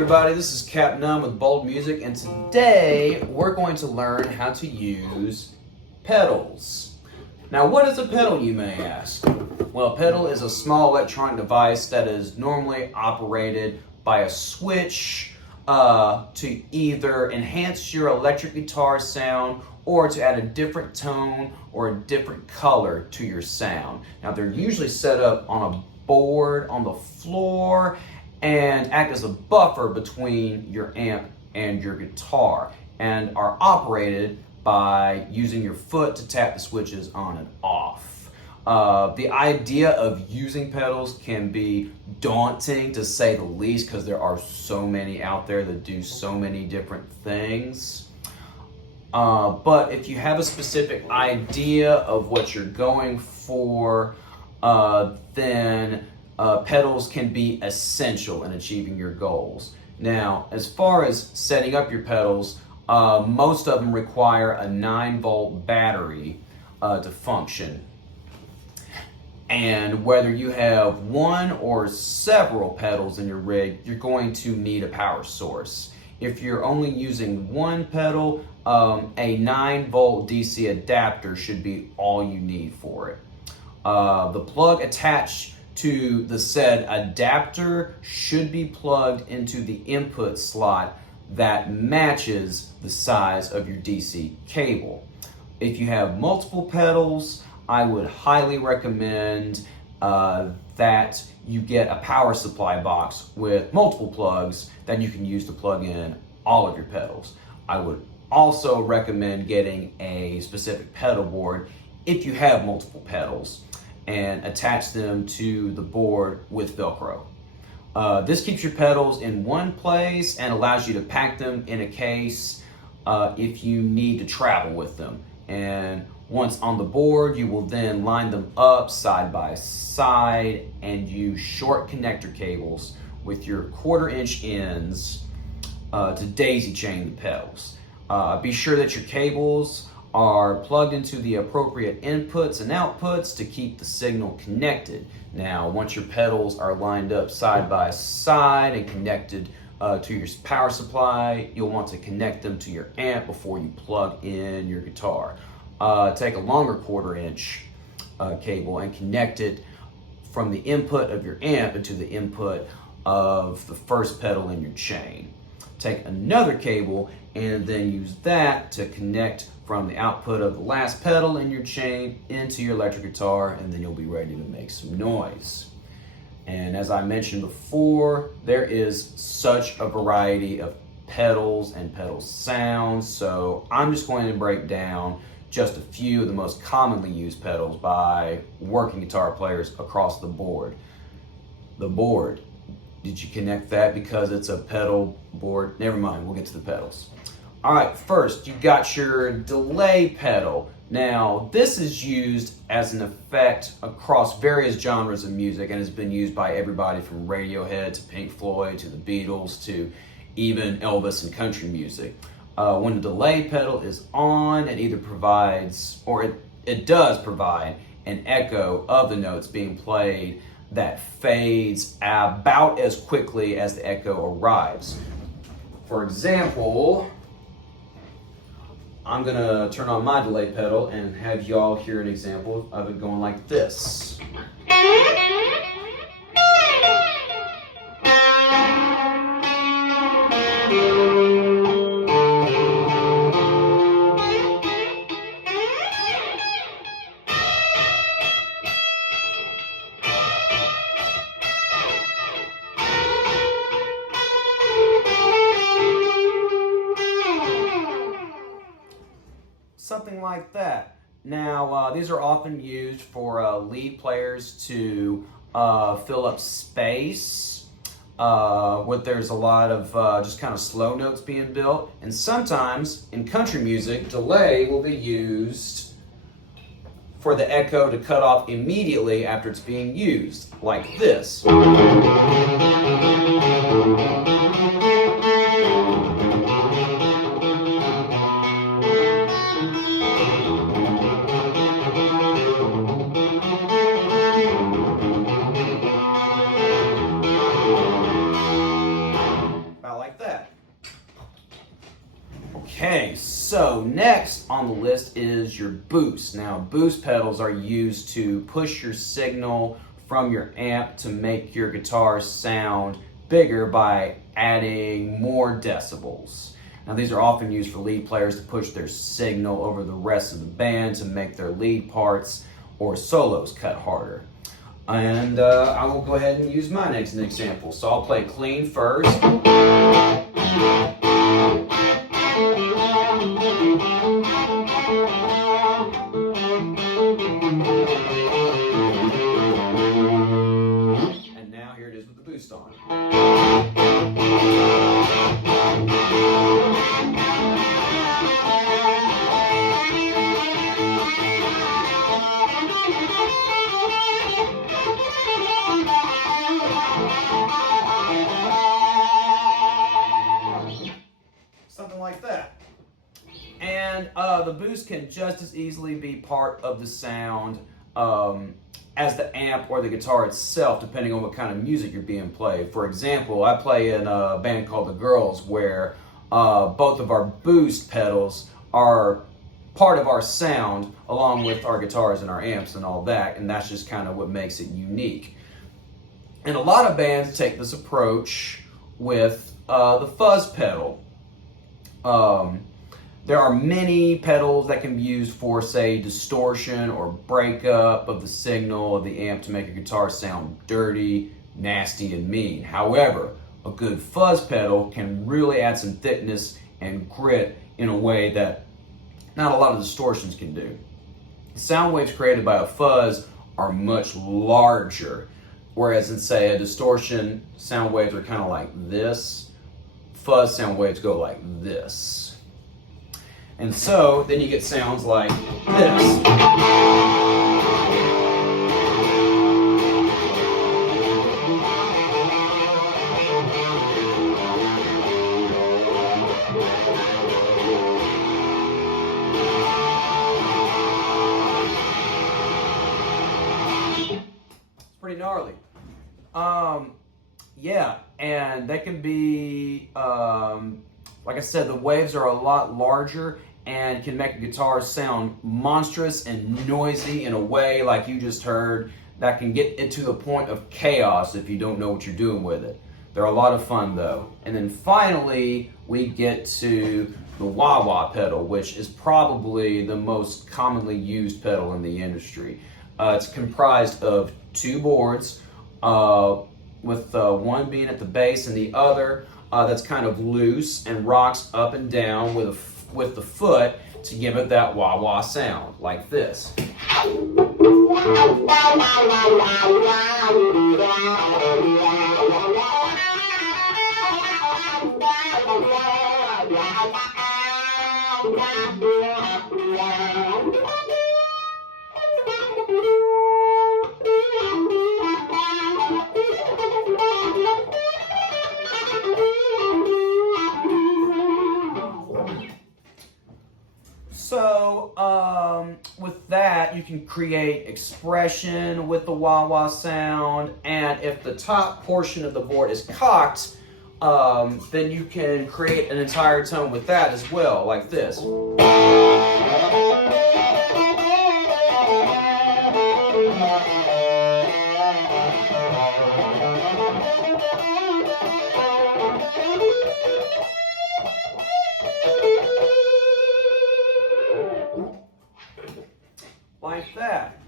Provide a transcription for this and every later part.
everybody, this is Cap Nunn with Bold Music, and today we're going to learn how to use pedals. Now, what is a pedal, you may ask? Well, a pedal is a small electronic device that is normally operated by a switch to either enhance your electric guitar sound or to add a different tone or a different color to your sound. Now, they're usually set up on a board on the floor and act as a buffer between your amp and your guitar, and are operated by using your foot to tap the switches on and off. The idea of using pedals can be daunting, to say the least, because there are so many out there that do so many different things. But if you have a specific idea of what you're going for, then pedals can be essential in achieving your goals. Now, as far as setting up your pedals, most of them require a 9-volt battery to function. And whether you have one or several pedals in your rig, you're going to need a power source. If you're only using one pedal, a 9-volt DC adapter should be all you need for it. The plug attached to the said adapter should be plugged into the input slot that matches the size of your DC cable. If you have multiple pedals, I would highly recommend that you get a power supply box with multiple plugs that you can use to plug in all of your pedals. I would also recommend getting a specific pedal board if you have multiple pedals, and attach them to the board with Velcro. This keeps your pedals in one place and allows you to pack them in a case if you need to travel with them. And once on the board, you will then line them up side by side and use short connector cables with your 1/4-inch ends to daisy chain the pedals. Be sure that your cables are plugged into the appropriate inputs and outputs to keep the signal connected. Now, once your pedals are lined up side by side and connected to your power supply, you'll want to connect them to your amp before you plug in your guitar. Take a longer 1/4-inch cable and connect it from the input of your amp into the input of the first pedal in your chain. Take another cable and then use that to connect from the output of the last pedal in your chain into your electric guitar, and then you'll be ready to make some noise. And as I mentioned before, there is such a variety of pedals and pedal sounds, so I'm just going to break down just a few of the most commonly used pedals by working guitar players across the board. The board. Did you connect that because it's a pedal board? Never mind, we'll get to the pedals. All right, first, you got your delay pedal. Now, this is used as an effect across various genres of music and has been used by everybody from Radiohead to Pink Floyd to the Beatles to even Elvis and country music. When the delay pedal is on, it either provides, or it does provide, an echo of the notes being played that fades about as quickly as the echo arrives. For example, I'm gonna turn on my delay pedal and have y'all hear an example of it going like this. Something like that. Now, these are often used for lead players to fill up space where there's a lot of just kind of slow notes being built. And sometimes in country music, delay will be used for the echo to cut off immediately after it's being used, like this. So next on the list is your boost. Now boost pedals are used to push your signal from your amp to make your guitar sound bigger by adding more decibels. Now these are often used for lead players to push their signal over the rest of the band to make their lead parts or solos cut harder. And I will go ahead and use mine as an example. So I'll play clean first. And now here it is with the boost on. Something like that. And the boost can just as easily be part of the sound as the amp or the guitar itself, depending on what kind of music you're being played. For example, I play in a band called The Girls, where both of our boost pedals are part of our sound, along with our guitars and our amps and all that, and that's just kind of what makes it unique. And a lot of bands take this approach with the fuzz pedal. There are many pedals that can be used for, say, distortion or breakup of the signal of the amp to make your guitar sound dirty, nasty, and mean. However, a good fuzz pedal can really add some thickness and grit in a way that not a lot of distortions can do. The sound waves created by a fuzz are much larger, whereas in, say, a distortion, sound waves are kind of like this. Fuzz sound waves go like this. And so then you get sounds like this. It's pretty gnarly. Yeah, and they can be, like I said, the waves are a lot larger and can make a guitar sound monstrous and noisy in a way, like you just heard, that can get it to the point of chaos if you don't know what you're doing with it. They're a lot of fun though. And then finally, we get to the wah-wah pedal, which is probably the most commonly used pedal in the industry. It's comprised of two boards, with one being at the base and the other that's kind of loose and rocks up and down with the foot to give it that wah-wah sound, like this. So with that, you can create expression with the wah-wah sound, and if the top portion of the board is cocked, then you can create an entire tone with that as well, like this. Like that.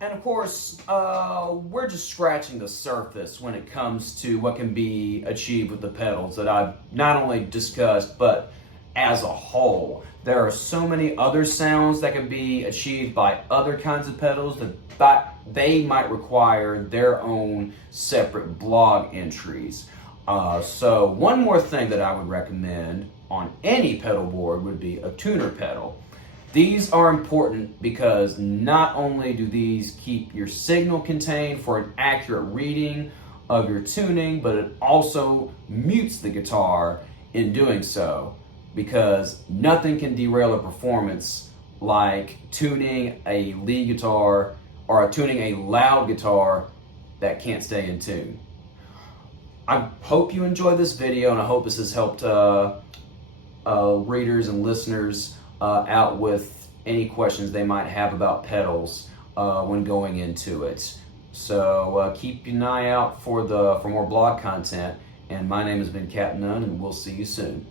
And of course, we're just scratching the surface when it comes to what can be achieved with the pedals that I've not only discussed, but as a whole. There are so many other sounds that can be achieved by other kinds of pedals that they might require their own separate blog entries. So one more thing that I would recommend on any pedal board would be a tuner pedal. These are important because not only do these keep your signal contained for an accurate reading of your tuning, but it also mutes the guitar in doing so, because nothing can derail a performance like tuning a lead guitar or tuning a loud guitar that can't stay in tune. I hope you enjoyed this video, and I hope this has helped readers and listeners out with any questions they might have about pedals when going into it. So keep an eye out for more blog content. And my name has been Captain Nunn, and we'll see you soon.